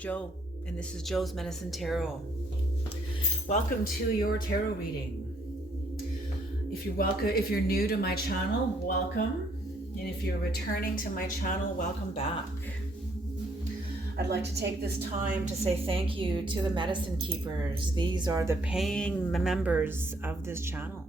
Jo, and this is Jo's Medicine Tarot. Welcome to your tarot reading. If you're new to my channel, welcome. And if you're returning to my channel, welcome back. I'd like to take this time to say thank you to the medicine keepers. These are the paying members of this channel.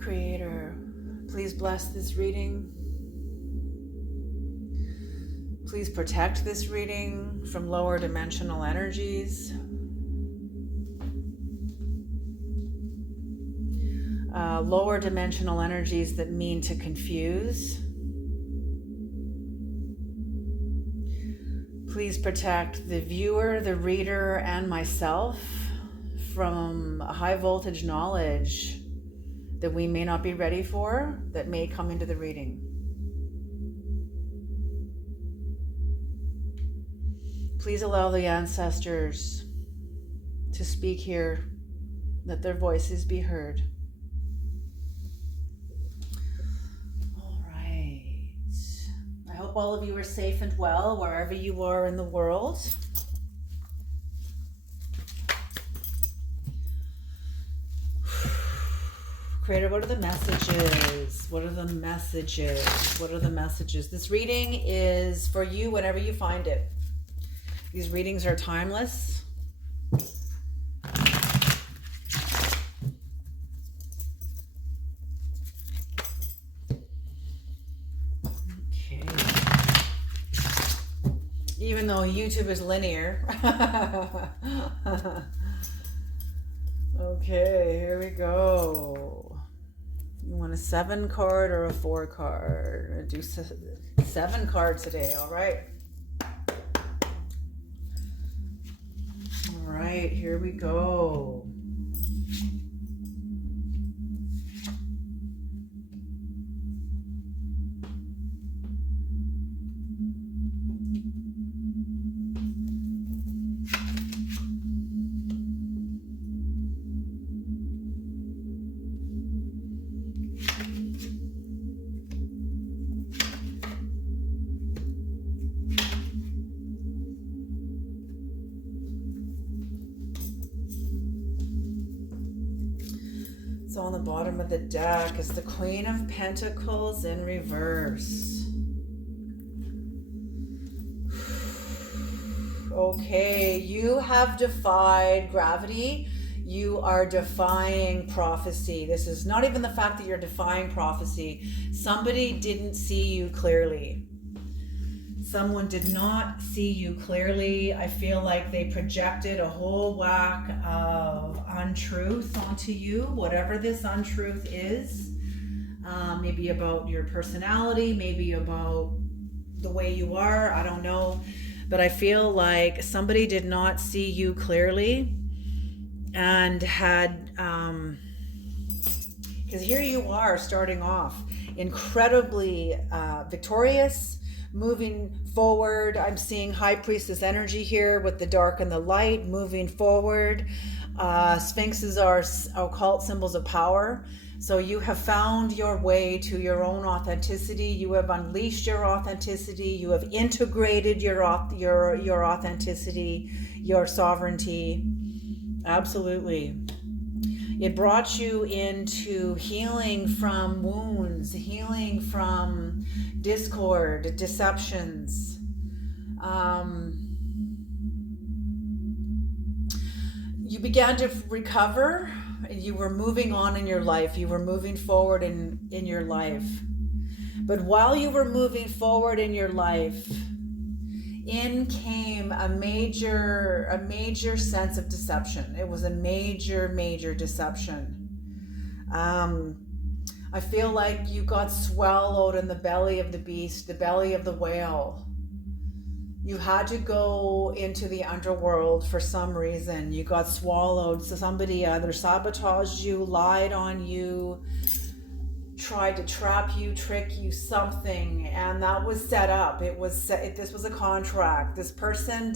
Creator, please bless this reading. Please protect this reading from lower dimensional energies. Lower dimensional energies that mean to confuse. Please protect the viewer, the reader, and myself from high voltage knowledge that we may not be ready for, that may come into the reading. Please allow the ancestors to speak here, let their voices be heard. All right. I hope all of you are safe and well wherever you are in the world. Creator, what are the messages? What are the messages? What are the messages? This reading is for you whenever you find it. These readings are timeless. Okay. Even though YouTube is linear. Okay, here we go. You want a 7 card or a 4 card? Do 7 cards today, all right. All right, here we go. So on the bottom of the deck is the Queen of Pentacles in reverse. Okay, you have defied gravity. You are defying prophecy. This is not even the fact that you're defying prophecy. Somebody didn't see you clearly. Someone did not see you clearly. I feel like they projected a whole whack of untruth onto you, whatever this untruth is. Maybe about your personality, maybe about the way you are, I don't know. But I feel like somebody did not see you clearly and had, because here you are starting off incredibly victorious, moving forward. I'm seeing High Priestess energy here with the dark and the light, moving forward. Sphinxes are occult symbols of power. So you have found your way to your own authenticity. You have unleashed your authenticity. You have integrated your authenticity, your sovereignty. Absolutely. It brought you into healing from wounds, healing from discord, deceptions. You began to recover you were moving on in your life. You were moving forward in your life. But while you were moving forward in your life, in came a major sense of deception. It was a major deception. I feel like you got swallowed in the belly of the beast, the belly of the whale. You had to go into the underworld for some reason. You got swallowed. So somebody either sabotaged you, lied on you, tried to trap you, trick you, something, and that was set up. This was a contract. This person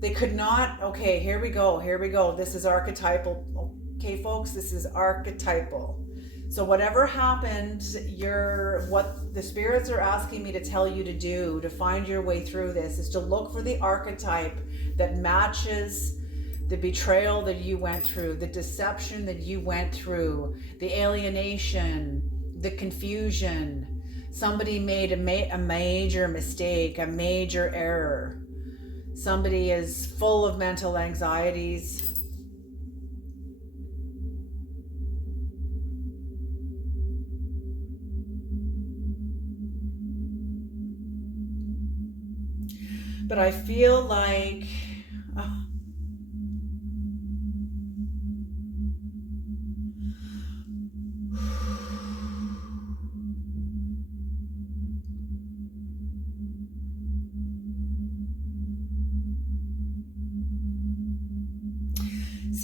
they could not, okay, here we go. This is archetypal. Okay, folks, this is archetypal. So whatever happened, what the spirits are asking me to tell you to do to find your way through this is to look for the archetype that matches the betrayal that you went through, the deception that you went through, the alienation, the confusion. Somebody made a major mistake, a major error. Somebody is full of mental anxieties. But I feel like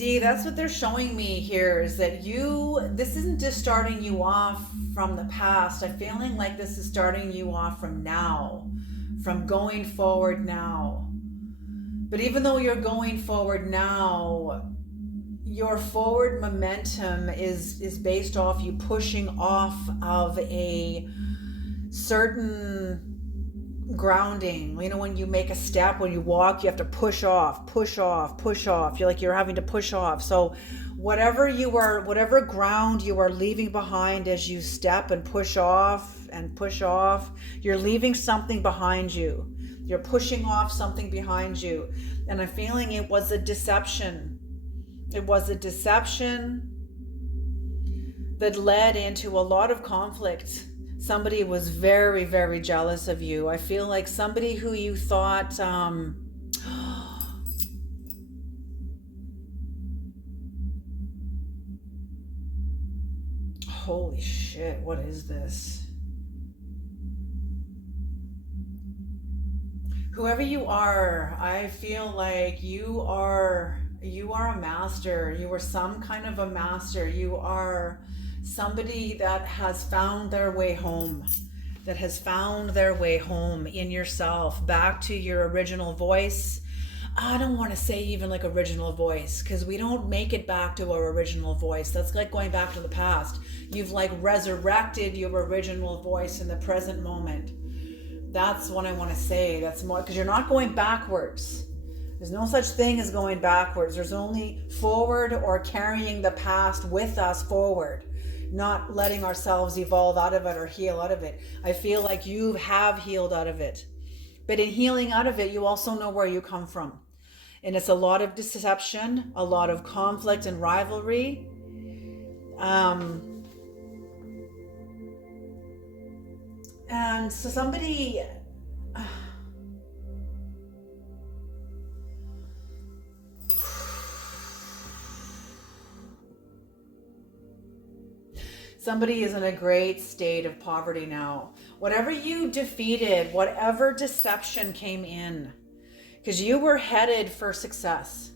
see, that's what they're showing me here, is that this isn't just starting you off from the past. I'm feeling like this is starting you off from now, from going forward now. But even though you're going forward now, your forward momentum is based off you pushing off of a certain grounding. You know, when you make a step, when you walk, you have to push off. You're having to push off. So whatever ground you are leaving behind as you step and push off, you're leaving something behind you. You're pushing off something behind you. And I'm feeling it was a deception. It was a deception that led into a lot of conflict. Somebody was very, very jealous of you. I feel like somebody who you thought, holy shit, what is this? Whoever you are, I feel like you are a master. You are some kind of a master. You are somebody that has found their way home, in yourself, back to your original voice. I don't want to say even like original voice, because we don't make it back to our original voice. That's like going back to the past. You've like resurrected your original voice in the present moment. That's what I want to say. That's more, because you're not going backwards. There's no such thing as going backwards. There's only forward, or carrying the past with us forward, not letting ourselves evolve out of it or heal out of it. I feel like you have healed out of it. But in healing out of it, you also know where you come from. And it's a lot of deception, a lot of conflict and rivalry. And so somebody... Somebody is in a great state of poverty now. Whatever you defeated, whatever deception came in, because you were headed for success.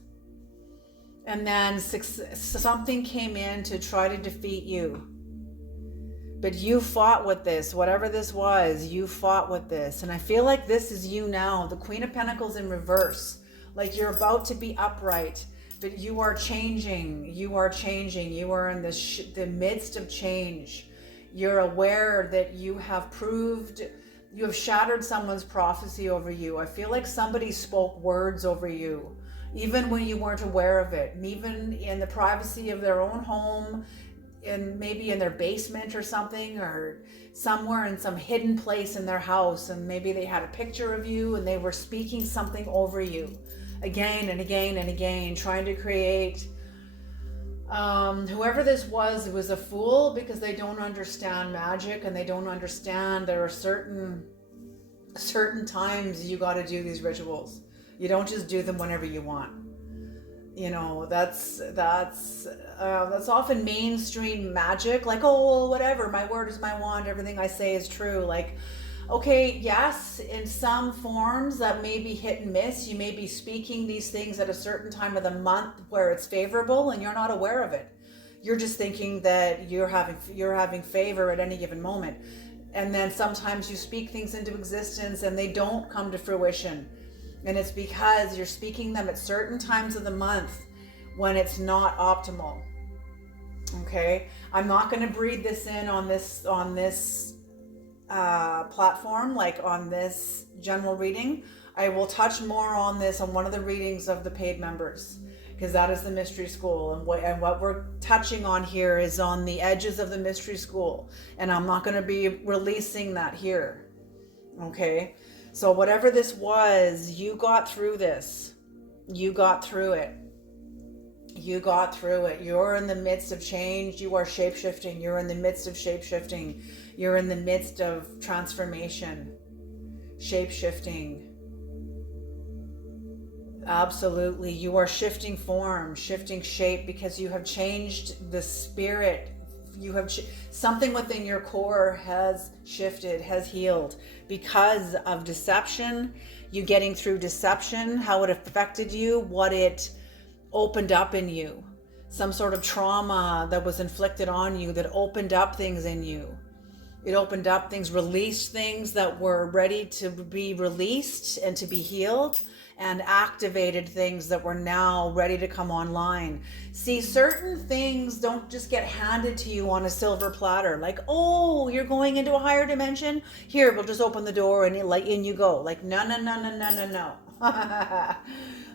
And then something came in to try to defeat you. But you fought with this, whatever this was, you fought with this. And I feel like this is you now, the Queen of Pentacles in reverse. Like you're about to be upright. But you are changing. You are in the midst of change. You're aware that you have shattered someone's prophecy over you. I feel like somebody spoke words over you, even when you weren't aware of it. And even in the privacy of their own home, and maybe in their basement or something, or somewhere in some hidden place in their house. And maybe they had a picture of you and they were speaking something over you. Again and again and again, trying to create Whoever this was, it was a fool, because they don't understand magic, and they don't understand there are certain times you got to do these rituals. You don't just do them whenever you want. You know, that's often mainstream magic, like, oh, well, whatever, my word is my wand, everything I say is true. Like, okay, yes, in some forms that may be hit and miss. You may be speaking these things at a certain time of the month where it's favorable and you're not aware of it. You're just thinking that you're having favor at any given moment. And then sometimes you speak things into existence and they don't come to fruition. And it's because you're speaking them at certain times of the month when it's not optimal. Okay? I'm not going to breathe this in on this platform, like on this general reading. I will touch more on this on one of the readings of the paid members, because that is the mystery school, and what we're touching on here is on the edges of the mystery school, and I'm not going to be releasing that here. Okay, so whatever this was, you got through this. You got through it. You got through it. You're in the midst of change. You are shape-shifting. You're in the midst of shape-shifting. You're in the midst of transformation. Shape-shifting. Absolutely. You are shifting form, shifting shape, because you have changed the spirit. You have something within your core has shifted, has healed because of deception. You getting through deception, how it affected you, what it opened up in you, some sort of trauma that was inflicted on you that opened up things in you. It opened up things, released things that were ready to be released and to be healed, and activated things that were now ready to come online. See, certain things don't just get handed to you on a silver platter. Like, oh, you're going into a higher dimension? Here, we'll just open the door and in you go. Like, no.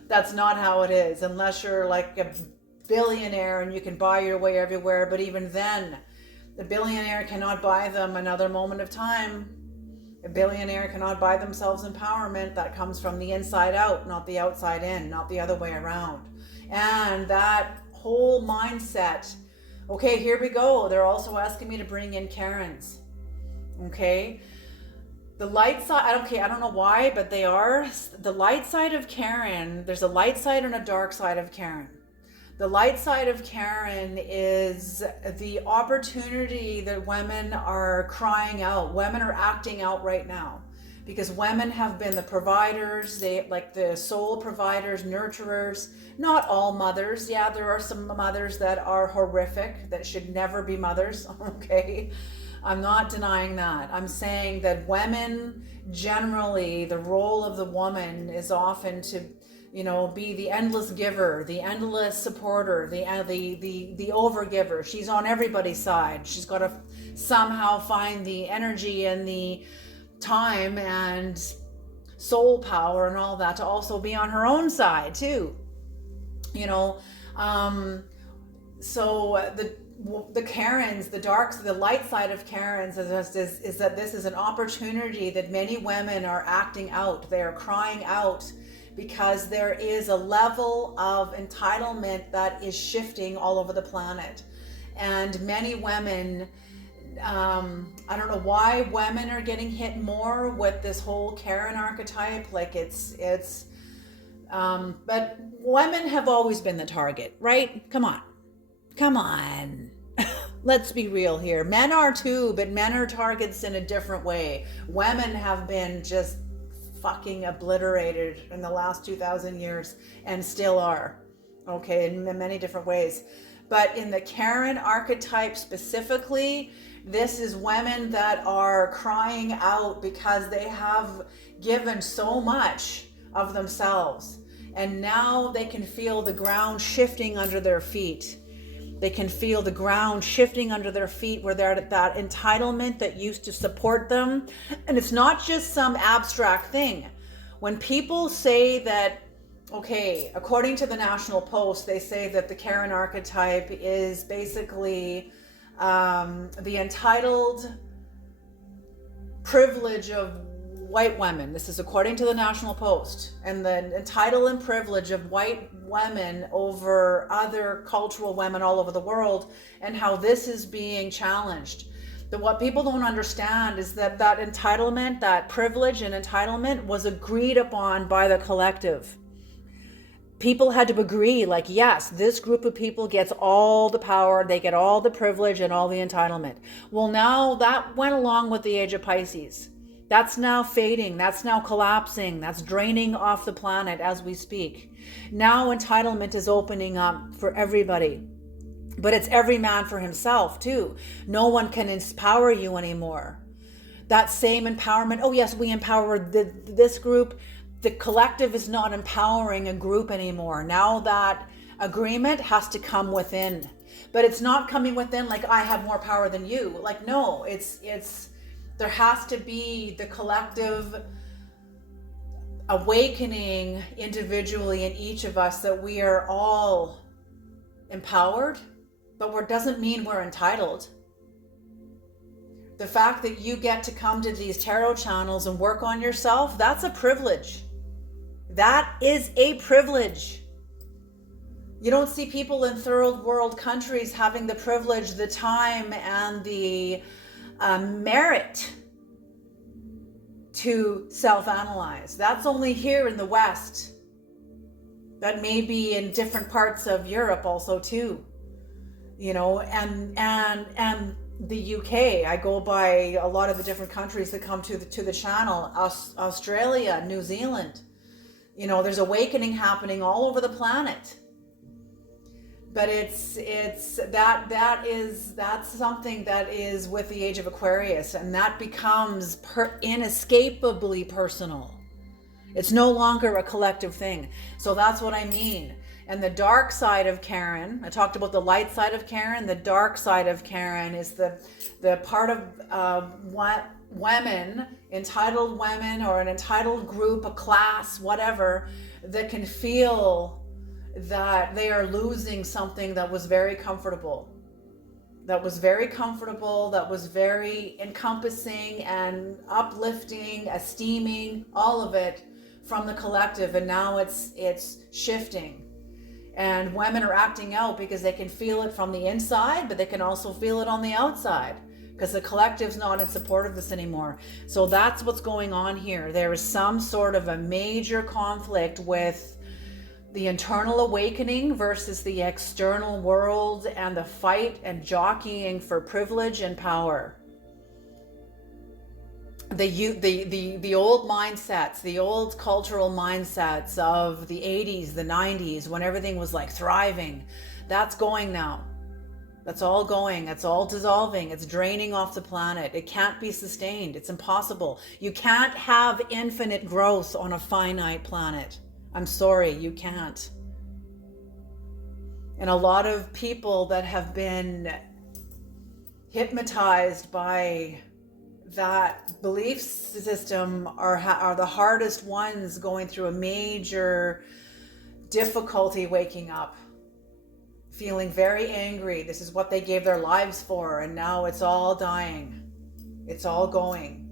That's not how it is, unless you're like a billionaire and you can buy your way everywhere. But even then, the billionaire cannot buy them another moment of time. A billionaire cannot buy themselves empowerment. That comes from the inside out, not the outside in, not the other way around. And that whole mindset, okay, here we go. They're also asking me to bring in Karens. Okay. The light side, I don't know why, but they are. The light side of Karen, there's a light side and a dark side of Karen. The light side of Karen is the opportunity that women are crying out. Women are acting out right now because women have been the providers, they like the soul providers, nurturers. Not all mothers. Yeah, there are some mothers that are horrific, that should never be mothers. Okay. I'm not denying that. I'm saying that women, generally, the role of the woman is often to, be the endless giver, the endless supporter, the overgiver. She's on everybody's side. She's got to somehow find the energy and the time and soul power and all that to also be on her own side too. So the Karens, the light side of Karens is that this is an opportunity that many women are acting out. They are crying out because there is a level of entitlement that is shifting all over the planet. And many women, I don't know why women are getting hit more with this whole Karen archetype. Like but women have always been the target, right? Come on. Let's be real here. Men are too, but men are targets in a different way. Women have been just fucking obliterated in the last 2,000 years and still are, okay, in many different ways. But in the Karen archetype specifically, this is women that are crying out because they have given so much of themselves, and now they can feel the ground shifting under their feet. They can feel the ground shifting under their feet where they're at that entitlement that used to support them. And it's not just some abstract thing. When people say that, okay, according to the National Post, they say that the Karen archetype is basically the entitled privilege of white women. This is according to the National Post, and the entitlement privilege of white women over other cultural women all over the world, and how this is being challenged. What people don't understand is that entitlement, that privilege and entitlement was agreed upon by the collective. People had to agree, like, yes, this group of people gets all the power, they get all the privilege and all the entitlement. Well, now that went along with the age of Pisces. That's now fading, that's now collapsing, that's draining off the planet as we speak. Now entitlement is opening up for everybody. But it's every man for himself too. No one can empower you anymore. That same empowerment, oh yes, we empower this group. The collective is not empowering a group anymore. Now that agreement has to come within. But it's not coming within like I have more power than you. Like, no, it's there has to be the collective awakening individually in each of us that we are all empowered. But what doesn't mean we're entitled. The fact that you get to come to these tarot channels and work on yourself, that's a privilege. That is a privilege. You don't see people in third world countries having the privilege, the time, and the merit to self-analyze. That's only here in the West. That may be in different parts of Europe also too. You know, and the UK, I go by a lot of the different countries that come to the channel, Australia, New Zealand. You know, there's awakening happening all over the planet. But that's something that is with the age of Aquarius, and that becomes inescapably personal. It's no longer a collective thing. So that's what I mean. And the dark side of Karen, I talked about the light side of Karen. The dark side of Karen is the part of women, entitled women, or an entitled group, a class, whatever, that can feel that they are losing something that was very comfortable. That was very comfortable, that was very encompassing and uplifting, esteeming, all of it from the collective. And now it's shifting. And women are acting out because they can feel it from the inside, but they can also feel it on the outside because the collective's not in support of this anymore. So that's what's going on here. There is some sort of a major conflict with the internal awakening versus the external world, and the fight and jockeying for privilege and power. The old mindsets, the old cultural mindsets of the 80s, the 90s, when everything was like thriving, that's going now. That's all going. It's all dissolving. It's draining off the planet. It can't be sustained. It's impossible. You can't have infinite growth on a finite planet. I'm sorry, you can't. And a lot of people that have been hypnotized by that belief system are the hardest ones going through a major difficulty waking up, feeling very angry. This is what they gave their lives for, and now it's all dying. It's all going.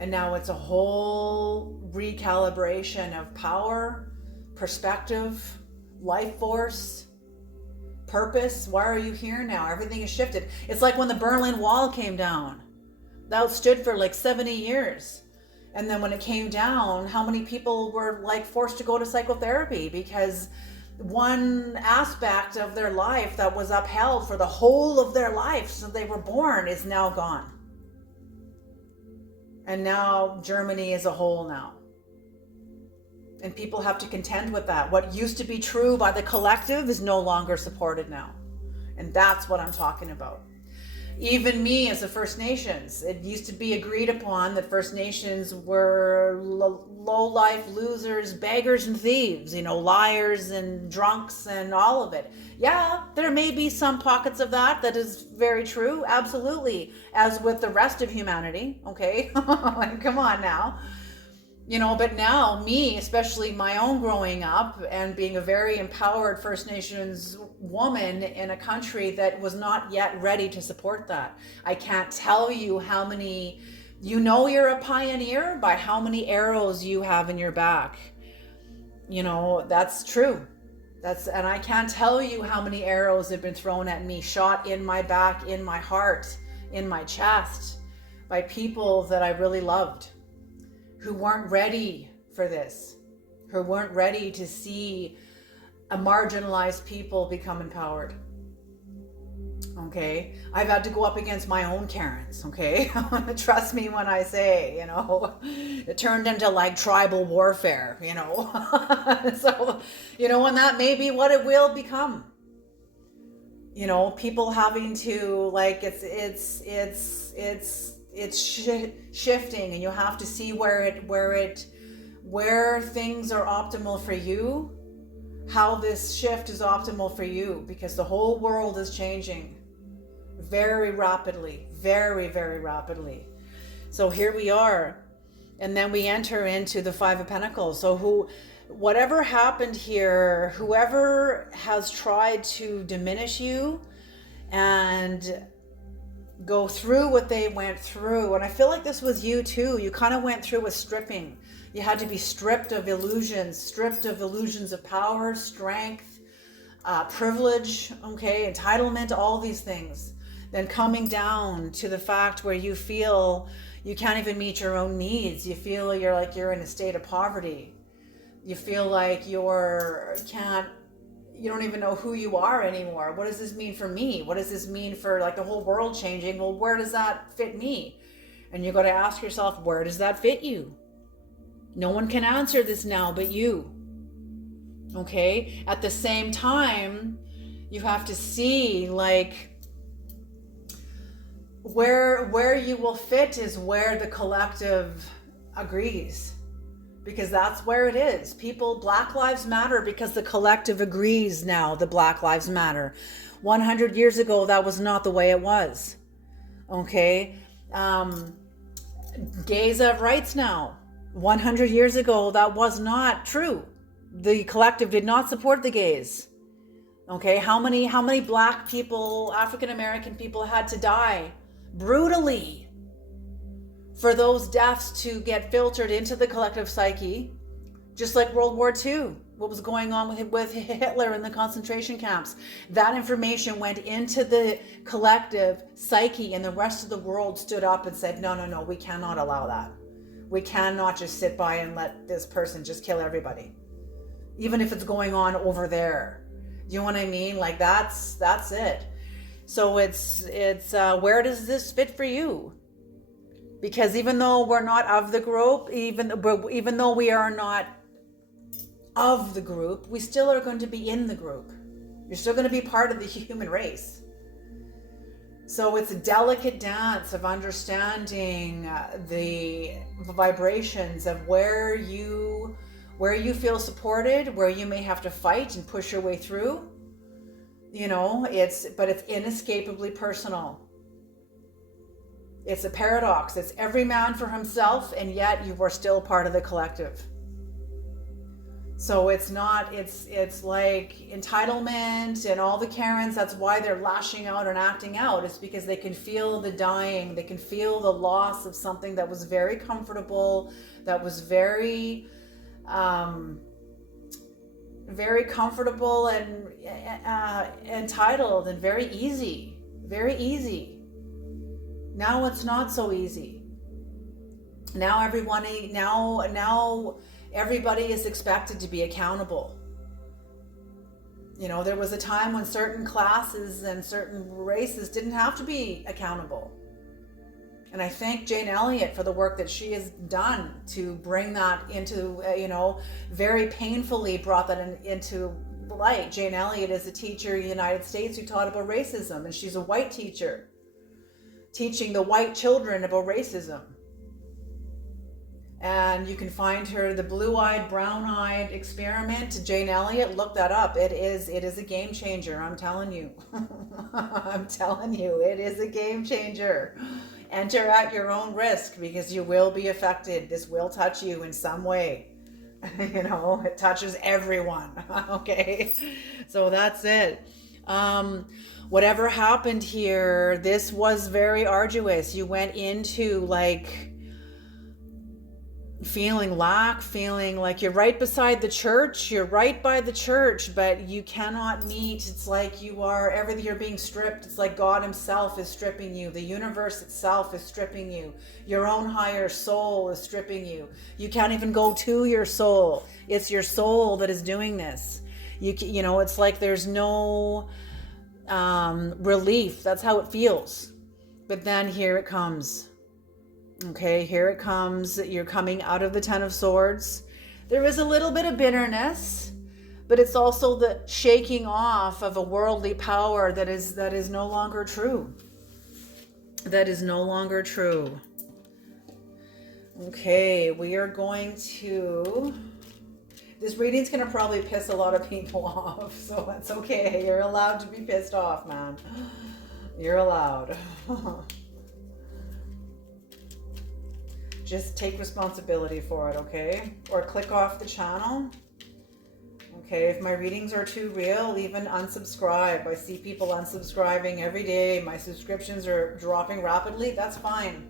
And now it's a whole recalibration of power, perspective, life force, purpose. Why are you here now? Everything has shifted. It's like when the Berlin Wall came down. That stood for like 70 years. And then when it came down, how many people were like forced to go to psychotherapy because one aspect of their life that was upheld for the whole of their life since they were born is now gone. And now Germany is a whole now. And people have to contend with that. What used to be true by the collective is no longer supported now. And that's what I'm talking about. Even me as a First Nations, it used to be agreed upon that First Nations were low-life losers, beggars and thieves, you know, liars and drunks and all of it. Yeah, there may be some pockets of that is very true, absolutely, as with the rest of humanity, okay? Come on now. You know, but now me, especially my own growing up and being a very empowered First Nations woman in a country that was not yet ready to support that. I can't tell you how many You know you're a pioneer by how many arrows you have in your back. You know, that's true. And I can't tell you how many arrows have been thrown at me, shot in my back, in my heart, in my chest, by people that I really loved, who weren't ready for this, who weren't ready to see a marginalized people become empowered. Okay, I've had to go up against my own Karens. Okay, trust me when I say, you know, it turned into like tribal warfare, you know. So, you know, and that may be what it will become. You know, people having to like it's shifting, and you have to see where things are optimal for you, how this shift is optimal for you, because the whole world is changing very rapidly, very, very rapidly. So here we are, and then we enter into the Five of Pentacles. So whatever happened here, whoever has tried to diminish you and go through what they went through, and I feel like this was you too. You kind of went through a stripping. You had to be stripped of illusions of power, strength, privilege, okay, entitlement, all these things. Then coming down to the fact where you feel you can't even meet your own needs. You feel you're in a state of poverty. You feel like you don't even know who you are anymore. What does this mean for me? What does this mean for like the whole world changing? Well, where does that fit me? And you got to ask yourself, where does that fit you? No one can answer this now but you. Okay? At the same time, you have to see like where you will fit is where the collective agrees, because that's where it is. People, Black Lives Matter because the collective agrees now the Black Lives Matter. 100 years ago, that was not the way it was. Okay? Gays have rights now. 100 years ago, that was not true. The collective did not support the gays. Okay? How many Black people, African American people had to die brutally for those deaths to get filtered into the collective psyche, just like World War II, what was going on with Hitler in the concentration camps. That information went into the collective psyche, and the rest of the world stood up and said, no, we cannot allow that. We cannot just sit by and let this person just kill everybody, even if it's going on over there. You know what I mean? Like that's it. So it's where does this fit for you? Because even though we're not of the group, even though we are not of the group, we still are going to be in the group. You're still going to be part of the human race. So it's a delicate dance of understanding the vibrations of where you feel supported, where you may have to fight and push your way through. You know, it's inescapably personal. It's a paradox. It's every man for himself, and yet you are still part of the collective. So it's like entitlement and all the Karens. That's why they're lashing out and acting out. It's because they can feel the dying. They can feel the loss of something that was very comfortable, that was very comfortable and entitled and very easy. Now it's not so easy. Now everybody is expected to be accountable. You know, there was a time when certain classes and certain races didn't have to be accountable. And I thank Jane Elliott for the work that she has done to bring that into, very painfully brought that into light. Jane Elliott is a teacher in the United States who taught about racism, and she's a white teacher teaching the white children about racism. And you can find her, the blue-eyed, brown-eyed experiment. Jane Elliott, look that up. It is a game changer. I'm telling you. I'm telling you, it is a game changer. Enter at your own risk, because you will be affected. This will touch you in some way. It touches everyone. Okay. So that's it. Whatever happened here, this was very arduous. You went into feeling lack, feeling like you're right beside the church, you're right by the church, but you cannot meet. It's like you are, everything, you're being stripped. It's like God himself is stripping you. The universe itself is stripping you. Your own higher soul is stripping you. You can't even go to your soul. It's your soul that is doing this. You know, it's like there's no relief. That's how it feels. But then here it comes. Okay, here it comes. You're coming out of the Ten of Swords. There is a little bit of bitterness, but it's also the shaking off of a worldly power that is no longer true. That is no longer true. Okay, we are going to... This reading's going to probably piss a lot of people off, so that's okay. You're allowed to be pissed off, man. You're allowed. Just take responsibility for it, okay? Or click off the channel. Okay, if my readings are too real, even unsubscribe. I see people unsubscribing every day. My subscriptions are dropping rapidly. That's fine.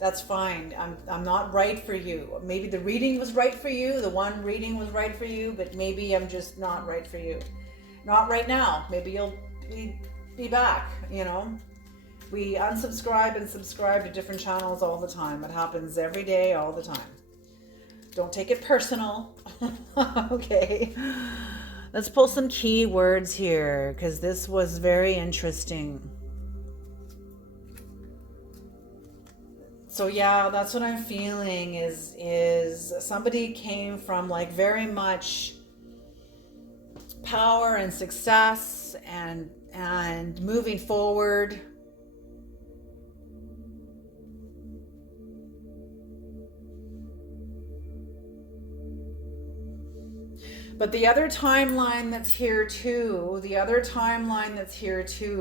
That's fine. I'm not right for you. Maybe the reading was right for you. The one reading was right for you, but maybe I'm just not right for you. Not right now. Maybe you'll be back, you know? We unsubscribe and subscribe to different channels all the time. It happens every day, all the time. Don't take it personal. Okay. Let's pull some key words here, because this was very interesting. So yeah, that's what I'm feeling is somebody came from like very much power and success and moving forward. But the other timeline that's here too,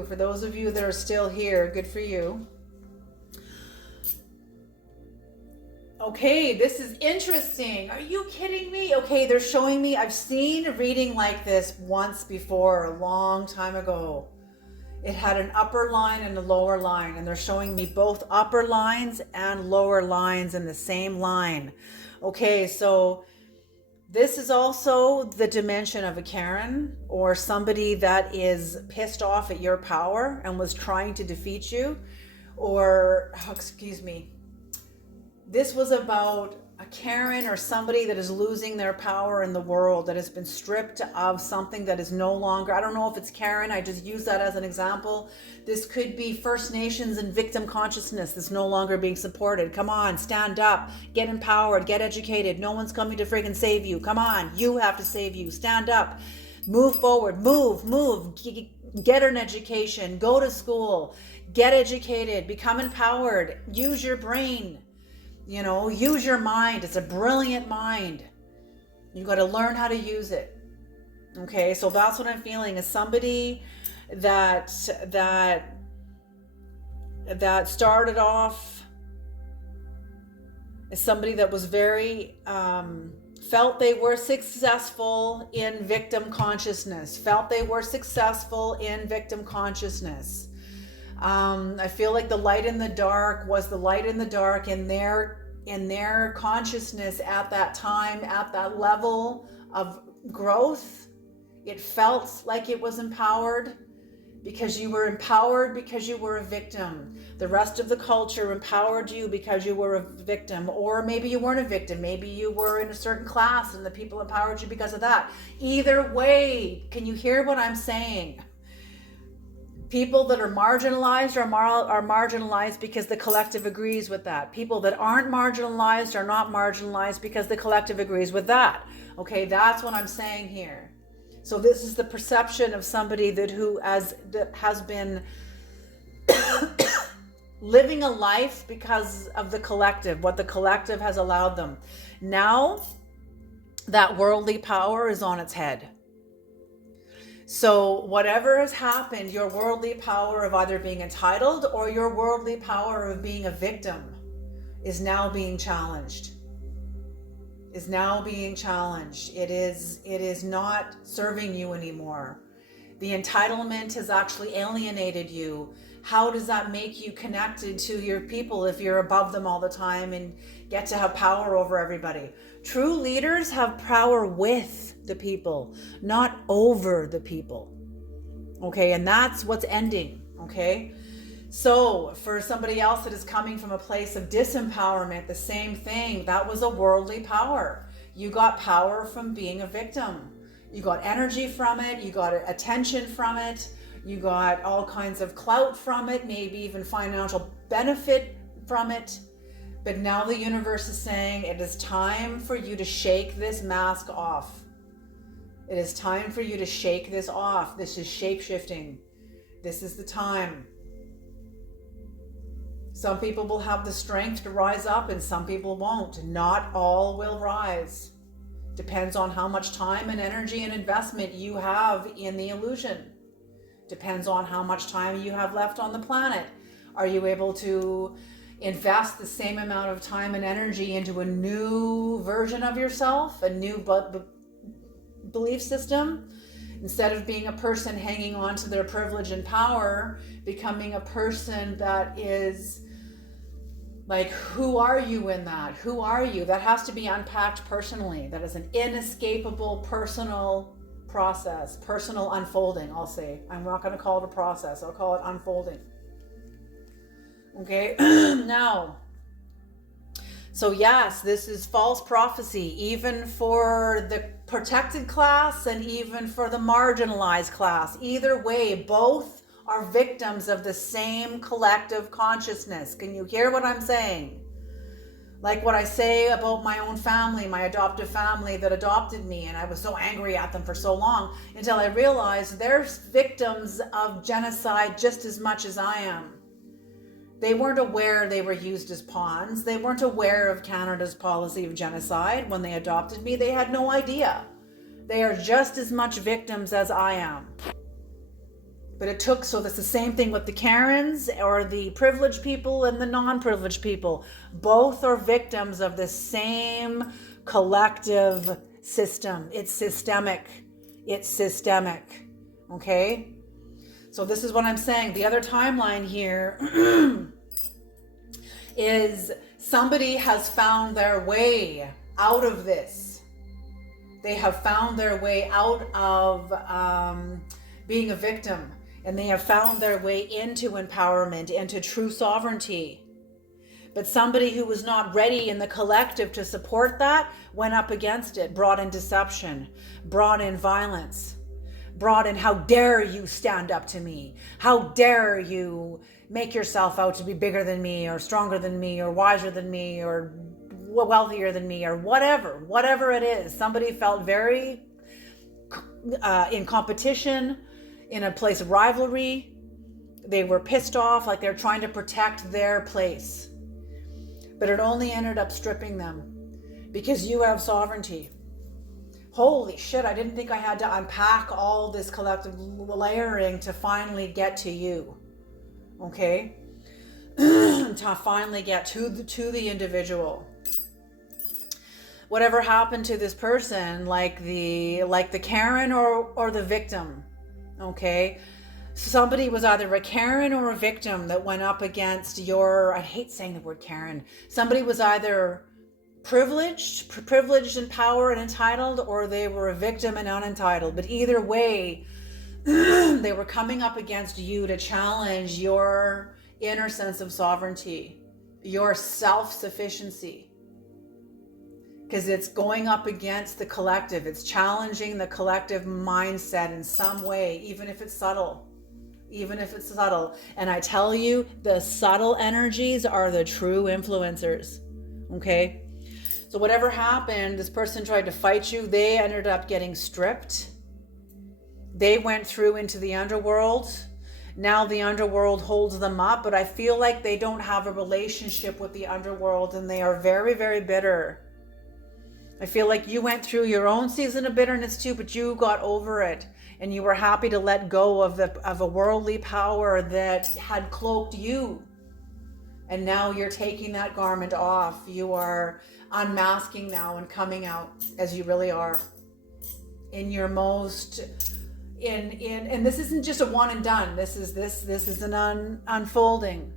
for those of you that are still here, good for you. Okay, this is interesting. Are you kidding me? Okay, they're showing me, I've seen a reading like this once before, a long time ago. It had an upper line and a lower line, and they're showing me both upper lines and lower lines in the same line. Okay, so this is also the dimension of a Karen, or somebody that is pissed off at your power and was trying to defeat you. Or, this was about a Karen or somebody that is losing their power in the world, that has been stripped of something that is no longer, I don't know if it's Karen, I just use that as an example. This could be First Nations and victim consciousness that's no longer being supported. Come on, stand up, get empowered, get educated. No one's coming to friggin' save you. Come on, you have to save you. Stand up, move forward, move, get an education, go to school, get educated, become empowered, use your brain. You know, use your mind. It's a brilliant mind. You got to learn how to use it. Okay, so that's what I'm feeling, is somebody that started off as somebody that was very felt they were successful in victim consciousness. I feel like the light in the dark was the light in the dark in their consciousness at that time, at that level of growth. It felt like it was empowered because you were empowered because you were a victim. The rest of the culture empowered you because you were a victim, or maybe you weren't a victim. Maybe you were in a certain class and the people empowered you because of that. Either way, can you hear what I'm saying? People that are marginalized are marginalized because the collective agrees with that. People that aren't marginalized are not marginalized because the collective agrees with that. Okay, that's what I'm saying here. So this is the perception of somebody that has been living a life because of the collective, what the collective has allowed them. Now that worldly power is on its head. So whatever has happened, your worldly power of either being entitled or your worldly power of being a victim is now being challenged. It is not serving you anymore. The entitlement has actually alienated you How does that make you connected to your people if you're above them all the time and get to have power over everybody? True leaders have power with the people, not over the people. Okay, and that's what's ending. Okay, so for somebody else that is coming from a place of disempowerment, the same thing. That was a worldly power. You got power from being a victim. You got energy from it. You got attention from it. You got all kinds of clout from it, maybe even financial benefit from it. But now the universe is saying it is time for you to shake this mask off. It is time for you to shake this off. This is shape-shifting. This is the time. Some people will have the strength to rise up and some people won't. Not all will rise. Depends on how much time and energy and investment you have in the illusion. Depends on how much time you have left on the planet. Are you able to invest the same amount of time and energy into a new version of yourself, a new belief system, instead of being a person hanging on to their privilege and power, becoming a person that is like, who are you in that? Who are you? That has to be unpacked personally. That is an inescapable personal process, personal unfolding, I'll say. I'm not going to call it a process. I'll call it unfolding. Okay, now, so yes, this is false prophecy, even for the protected class and even for the marginalized class. Either way, both are victims of the same collective consciousness. Can you hear what I'm saying? Like what I say about my own family, my adoptive family that adopted me, and I was so angry at them for so long until I realized they're victims of genocide just as much as I am. They weren't aware they were used as pawns. They weren't aware of Canada's policy of genocide when they adopted me. They had no idea. They are just as much victims as I am. But it took, so that's the same thing with the Karens or the privileged people and the non-privileged people. Both are victims of the same collective system. It's systemic. It's systemic. Okay? So this is what I'm saying. The other timeline here is somebody has found their way out of this. They have found their way out of being a victim. And they have found their way into empowerment, into true sovereignty. But somebody who was not ready in the collective to support that went up against it, brought in deception, brought in violence, brought in, how dare you stand up to me? How dare you make yourself out to be bigger than me or stronger than me or wiser than me or wealthier than me or whatever it is. Somebody felt very in competition, in a place of rivalry. They were pissed off, like they're trying to protect their place. But it only ended up stripping them because you have sovereignty. Holy shit, I didn't think I had to unpack all this collective layering to finally get to you. Okay? To finally get to the individual. Whatever happened to this person, like the Karen or the victim. Okay? Somebody was either a Karen or a victim that went up against your, I hate saying the word Karen. Somebody was either privileged and power and entitled, or they were a victim and unentitled. But either way, they were coming up against you to challenge your inner sense of sovereignty, your self-sufficiency. Because it's going up against the collective. It's challenging the collective mindset in some way, even if it's subtle. Even if it's subtle. And I tell you, the subtle energies are the true influencers. Okay? So whatever happened, this person tried to fight you. They ended up getting stripped. They went through into the underworld. Now the underworld holds them up. But I feel like they don't have a relationship with the underworld. And they are very, very bitter. I feel like you went through your own season of bitterness too, but you got over it. And you were happy to let go of a worldly power that had cloaked you. And now you're taking that garment off. You are unmasking now and coming out as you really are. In your most and this isn't just a one and done. This is an unfolding.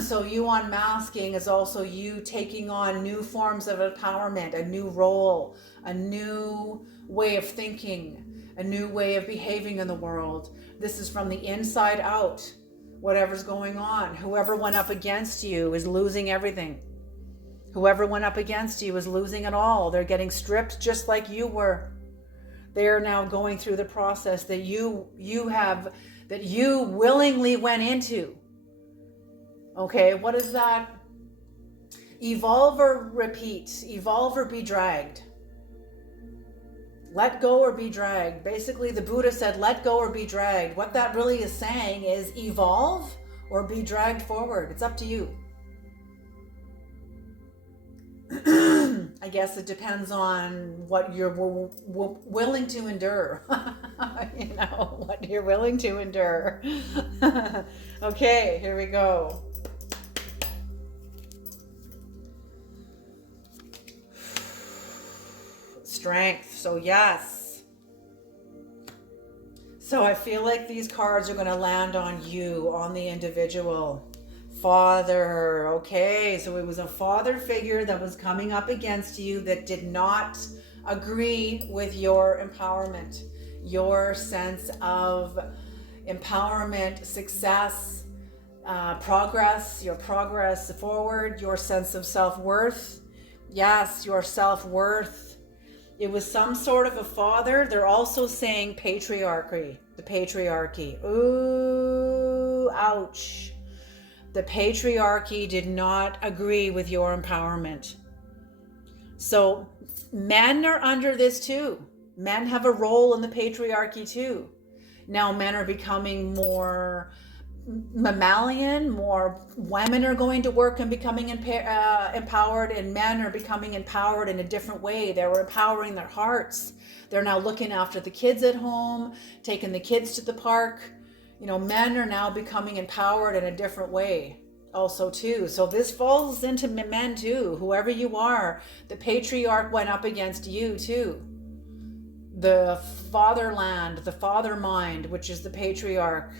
So you unmasking is also you taking on new forms of empowerment, a new role, a new way of thinking, a new way of behaving in the world. This is from the inside out. Whatever's going on, whoever went up against you is losing everything. Whoever went up against you is losing it all. They're getting stripped just like you were. They're now going through the process that you willingly went into. Okay, what is that? Evolve or repeat. Evolve or be dragged. Let go or be dragged. Basically, the Buddha said, let go or be dragged. What that really is saying is evolve or be dragged forward. It's up to you. I guess it depends on what you're willing to endure. You know, what you're willing to endure. Okay, here we go. Strength. So yes. So I feel like these cards are going to land on you, on the individual. Father. Okay, so it was a father figure that was coming up against you that did not agree with your empowerment, your sense of empowerment, success, progress, your progress forward, your sense of self-worth. Yes, your self-worth. It was some sort of a father. They're also saying patriarchy, the patriarchy. Ooh, ouch. The patriarchy did not agree with your empowerment. So men are under this too. Men have a role in the patriarchy too. Now men are becoming more mammalian, more women are going to work and becoming empowered, and men are becoming empowered in a different way. They're empowering their hearts. They're now looking after the kids at home, taking the kids to the park. You know, men are now becoming empowered in a different way also too. So this falls into men too. Whoever you are, the patriarch went up against you too. The fatherland, the father mind, which is the patriarch.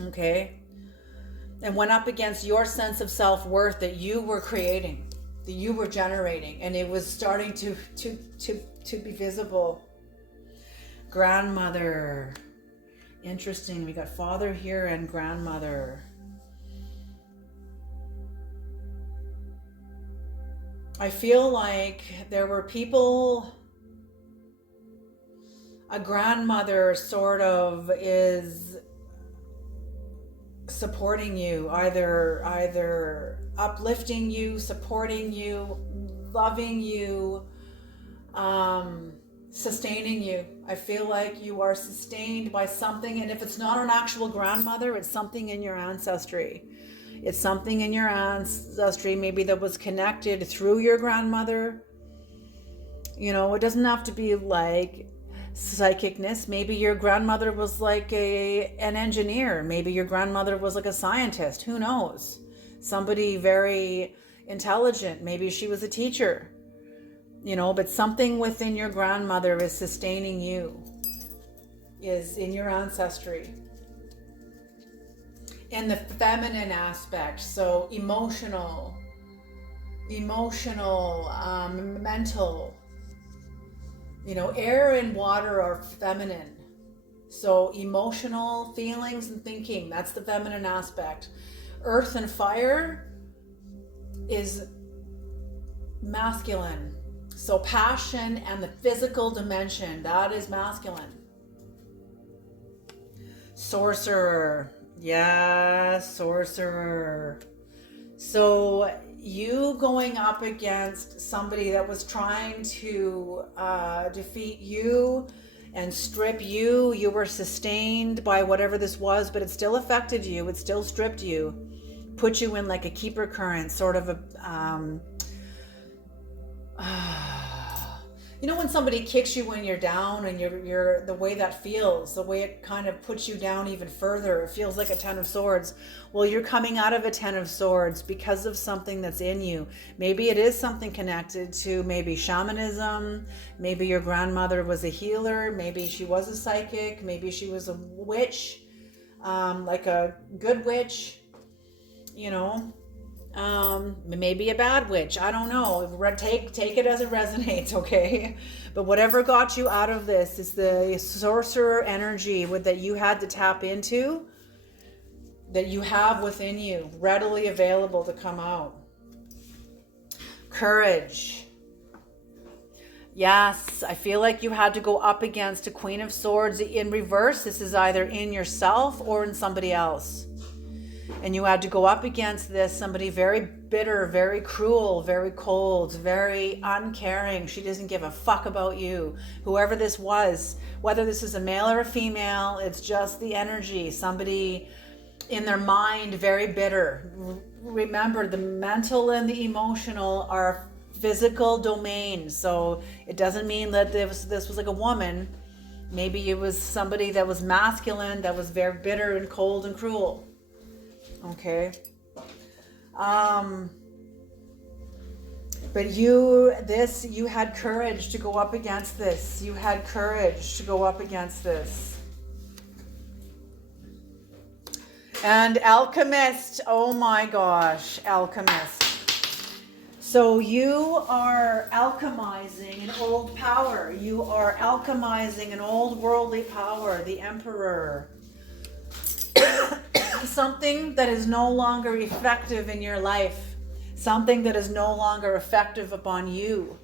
Okay. And went up against your sense of self-worth that you were creating, that you were generating, and it was starting to be visible. Grandmother. Interesting. We got father here and grandmother. I feel like there were people, a grandmother sort of is supporting you, either uplifting you, supporting you, loving you, sustaining you. I feel like you are sustained by something, and if it's not an actual grandmother, it's something in your ancestry. It's something in your ancestry maybe that was connected through your grandmother. You know, it doesn't have to be like psychicness. Maybe your grandmother was like an engineer. Maybe your grandmother was like a scientist. Who knows? Somebody very intelligent. Maybe she was a teacher. You know, but something within your grandmother is sustaining you, is in your ancestry. In the feminine aspect, so emotional, mental. You know, air and water are feminine. So emotional feelings and thinking, that's the feminine aspect. Earth and fire is masculine. So passion and the physical dimension, that is masculine. Sorcerer. Yes, sorcerer. So you going up against somebody that was trying to defeat you and strip you. You were sustained by whatever this was, but it still affected you. It still stripped you. Put you in like a keeper current, sort of a... You know when somebody kicks you when you're down and you're the way that feels, the way it kind of puts you down even further, it feels like a 10 of swords. Well, you're coming out of a 10 of swords because of something that's in you. Maybe it is something connected to maybe shamanism, maybe your grandmother was a healer, maybe she was a psychic, maybe she was a witch, like a good witch, you know. Maybe a bad witch, I don't know. Take it as it resonates, okay? But whatever got you out of this is the sorcerer energy that you had to tap into, that you have within you, readily available to come out. Courage. Yes, I feel like you had to go up against a Queen of Swords in reverse. This is either in yourself or in somebody else. And you had to go up against this, somebody very bitter, very cruel, very cold, very uncaring. She doesn't give a fuck about you. Whoever this was, whether this is a male or a female, it's just the energy. Somebody in their mind, very bitter. Remember, the mental and the emotional are physical domains. So it doesn't mean that this was like a woman. Maybe it was somebody that was masculine, that was very bitter and cold and cruel. Okay. But you had courage to go up against this. You had courage to go up against this. And alchemist, oh my gosh, alchemist. So you are alchemizing an old power. You are alchemizing an old worldly power, the emperor. Something that is no longer effective in your life, something that is no longer effective upon you.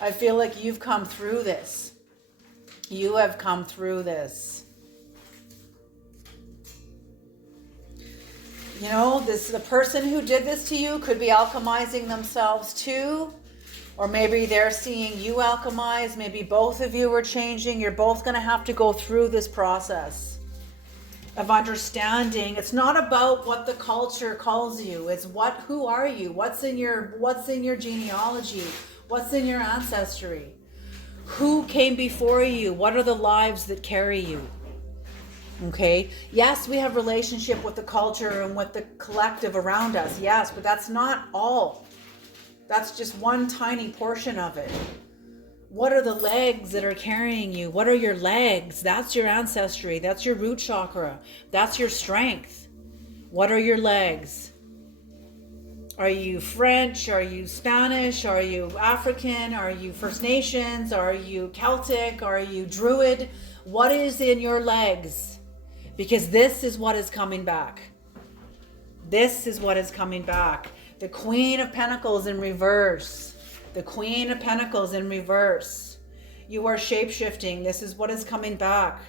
I feel like you've come through this. You have come through this. You know, the person who did this to you could be alchemizing themselves too, or maybe they're seeing you alchemize. Maybe both of you are changing. You're both going to have to go through this process of understanding. It's not about what the culture calls you. It's who are you? What's in your genealogy? What's in your ancestry? Who came before you? What are the lives that carry you? Okay. Yes, we have relationship with the culture and with the collective around us. Yes, but that's not all. That's just one tiny portion of it. What are the legs that are carrying you? What are your legs? That's your ancestry. That's your root chakra. That's your strength. What are your legs? Are you French? Are you Spanish? Are you African? Are you First Nations? Are you Celtic? Are you Druid? What is in your legs? Because this is what is coming back. This is what is coming back. The Queen of Pentacles in reverse. The Queen of Pentacles in reverse. You are shape-shifting. This is what is coming back.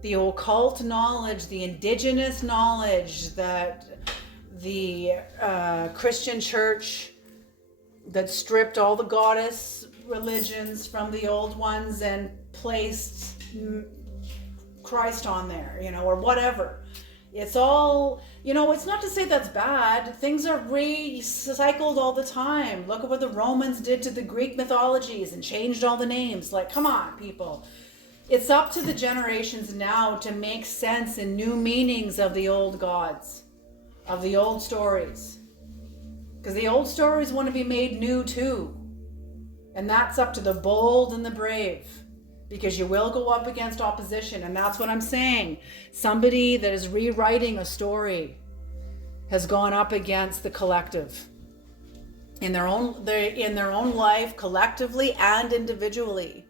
The occult knowledge, the indigenous knowledge that the Christian church that stripped all the goddess religions from the old ones and placed Christ on there, or whatever. It's all, it's not to say that's bad. Things are recycled all the time. Look at what the Romans did to the Greek mythologies and changed all the names. Like, come on, people. It's up to the generations now to make sense and new meanings of the old gods, of the old stories. Because the old stories want to be made new too. And that's up to the bold and the brave. Because you will go up against opposition. And that's what I'm saying. Somebody that is rewriting a story has gone up against the collective. In their own life, collectively and individually.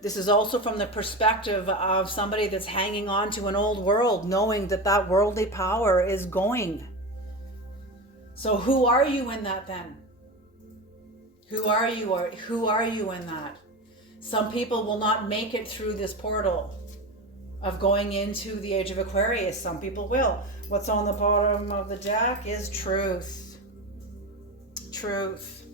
This is also from the perspective of somebody that's hanging on to an old world, knowing that worldly power is going. So who are you in that then? Who are you in that? Some people will not make it through this portal of going into the age of Aquarius. Some people will. What's on the bottom of the deck is truth. Truth.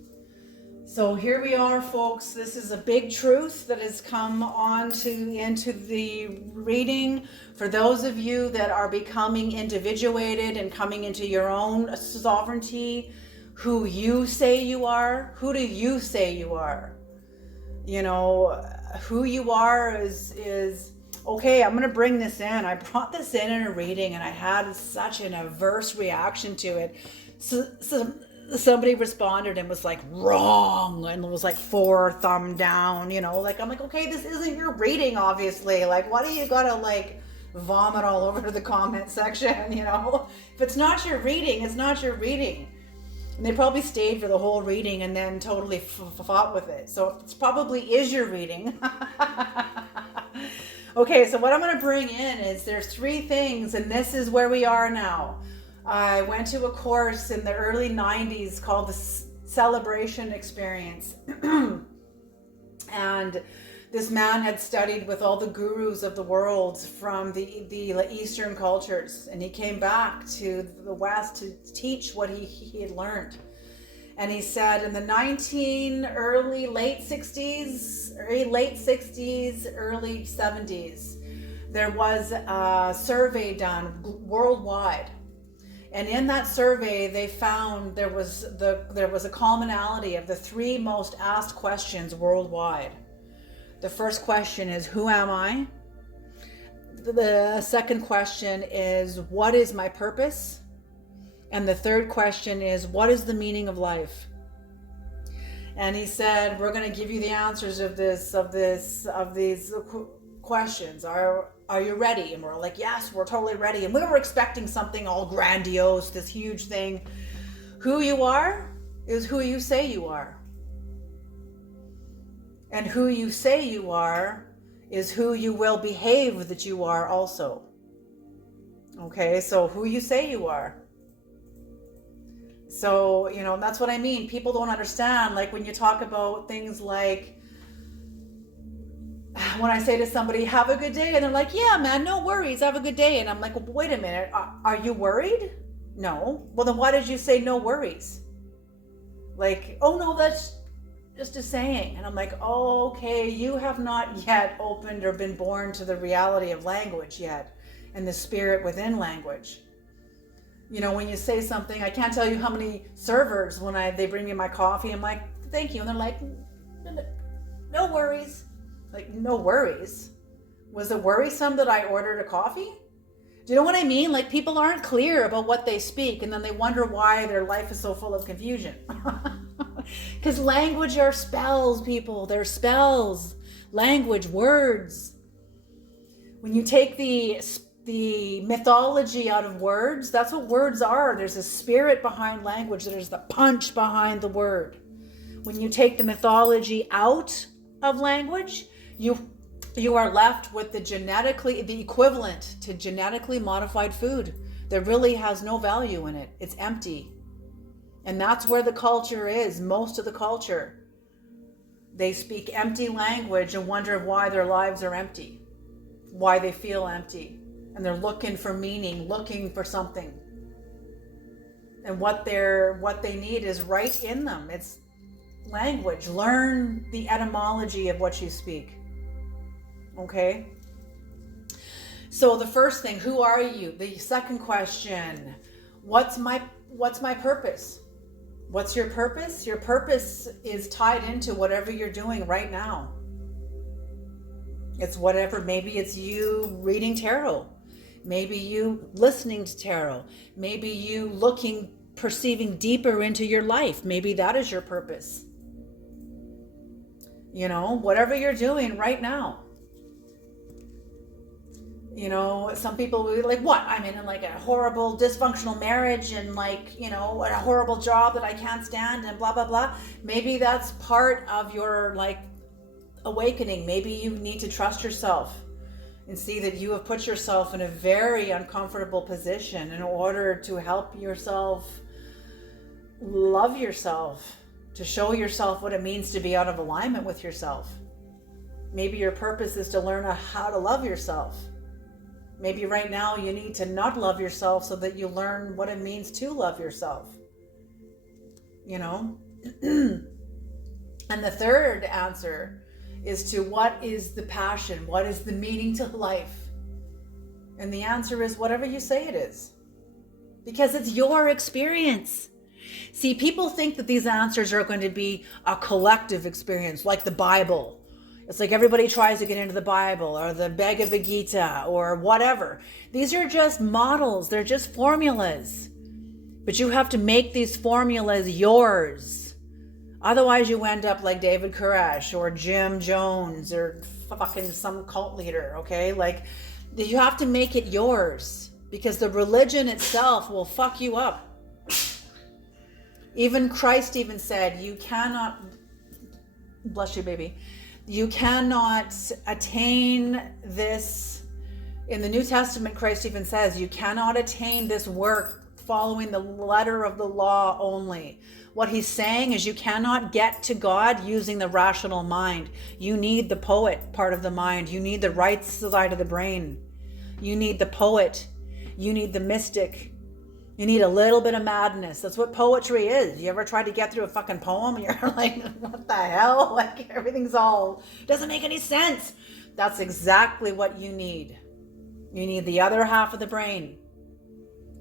So here we are, folks. This is a big truth that has come into the reading. For those of you that are becoming individuated and coming into your own sovereignty, who you say you are, who do you say you are? You know, who you are is okay. I'm going to bring this in. I brought this in a reading and I had such an adverse reaction to it. So somebody responded and was like, wrong, and it was like 4 thumb down, you know, like I'm like, okay, this isn't your reading, obviously. Like, why do you gotta like vomit all over the comment section, you know? If it's not your reading, it's not your reading. And they probably stayed for the whole reading and then totally fought with it. So it probably is your reading. Okay, so what I'm going to bring in is there's 3 things, and this is where we are now. I went to a course in the early 90s called the Celebration Experience. And this man had studied with all the gurus of the world from the Eastern cultures, and he came back to the West to teach what he had learned. And he said in the late 60s, early 70s, there was a survey done worldwide. And in that survey, they found there was a commonality of the 3 most asked questions worldwide. The first question is, who am I? The second question is, what is my purpose? And the third question is, what is the meaning of life? And he said, we're going to give you the answers of these questions. Are you ready? And we're like, yes, we're totally ready. And we were expecting something all grandiose, this huge thing. Who you are is who you say you are. And who you say you are is who you will behave that you are also. Okay, so who you say you are. So, you know, that's what I mean. People don't understand, like when you talk about things like, when I say to somebody, have a good day, and they're like, yeah, man, no worries, have a good day. And I'm like, well, wait a minute, are you worried? No. Well, then why did you say no worries? Like, oh no, that's just a saying. And I'm like, oh, okay, you have not yet opened or been born to the reality of language yet, and the spirit within language. You know, when you say something, I can't tell you how many servers, when they bring me my coffee, I'm like, thank you. And they're like, no worries. Like, no worries. Was it worrisome that I ordered a coffee? Do you know what I mean? Like, people aren't clear about what they speak, and then they wonder why their life is so full of confusion. Because language are spells, people. They're spells. Language, words. When you take the mythology out of words, that's what words are. There's a spirit behind language. There's the punch behind the word. When you take the mythology out of language, you are left with the equivalent to genetically modified food that really has no value in it. It's empty. And that's where the culture is. Most of the culture, they speak empty language and wonder why their lives are empty, why they feel empty. And they're looking for meaning, looking for something. And what they need is right in them. It's language. Learn the etymology of what you speak. Okay? So the first thing, who are you? The second question, what's my purpose? What's your purpose? Your purpose is tied into whatever you're doing right now. It's whatever. Maybe it's you reading tarot. Maybe you listening to tarot. Maybe you perceiving deeper into your life. Maybe that is your purpose. You know, whatever you're doing right now. You know, some people will be like, what? I'm in like a horrible dysfunctional marriage and like, you know, a horrible job that I can't stand and blah, blah, blah. Maybe that's part of your like awakening. Maybe you need to trust yourself and see that you have put yourself in a very uncomfortable position in order to help yourself love yourself, to show yourself what it means to be out of alignment with yourself. Maybe your purpose is to learn how to love yourself. Maybe right now you need to not love yourself so that you learn what it means to love yourself. You know? And the third answer is to what is the passion? What is the meaning to life? And the answer is whatever you say it is. Because it's your experience. See, people think that these answers are going to be a collective experience, like the Bible. It's like everybody tries to get into the Bible or the Bhagavad Gita or whatever. These are just models. They're just formulas. But you have to make these formulas yours. Otherwise, you end up like David Koresh or Jim Jones or fucking some cult leader, okay? Like, you have to make it yours, because the religion itself will fuck you up. Even Christ even said, you cannot, bless you, baby, you cannot attain this. In the New Testament, Christ even says, you cannot attain this work following the letter of the law only. What he's saying is you cannot get to God using the rational mind. You need the poet part of the mind. You need the right side of the brain. You need the poet. You need the mystic. You need a little bit of madness. That's what poetry is. You ever tried to get through a fucking poem and you're like, what the hell? Like, everything's all, doesn't make any sense. That's exactly what you need. You need the other half of the brain.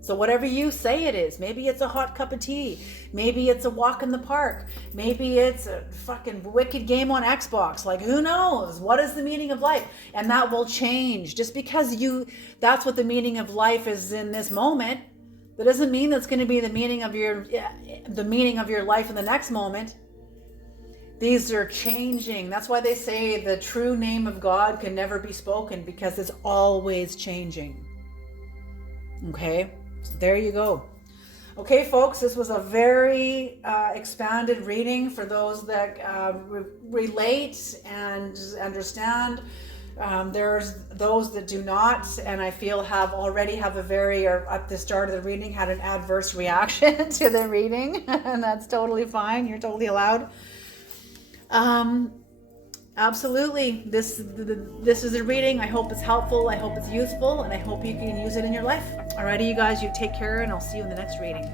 So whatever you say it is, maybe it's a hot cup of tea, maybe it's a walk in the park, maybe it's a fucking wicked game on Xbox, like who knows? What is the meaning of life? And that will change. Just because that's what the meaning of life is in this moment, that doesn't mean that's going to be the meaning of your life in the next moment. These are changing. That's why they say the true name of God can never be spoken, because it's always changing. Okay? So there you go. Okay, folks, this was a very expanded reading for those that relate and understand. There's those that do not, and I feel already have a very, or at the start of the reading, had an adverse reaction to the reading, and that's totally fine. You're totally allowed. Absolutely. This is a reading. I hope it's helpful. I hope it's useful, and I hope you can use it in your life. Alrighty, you guys, you take care, and I'll see you in the next reading.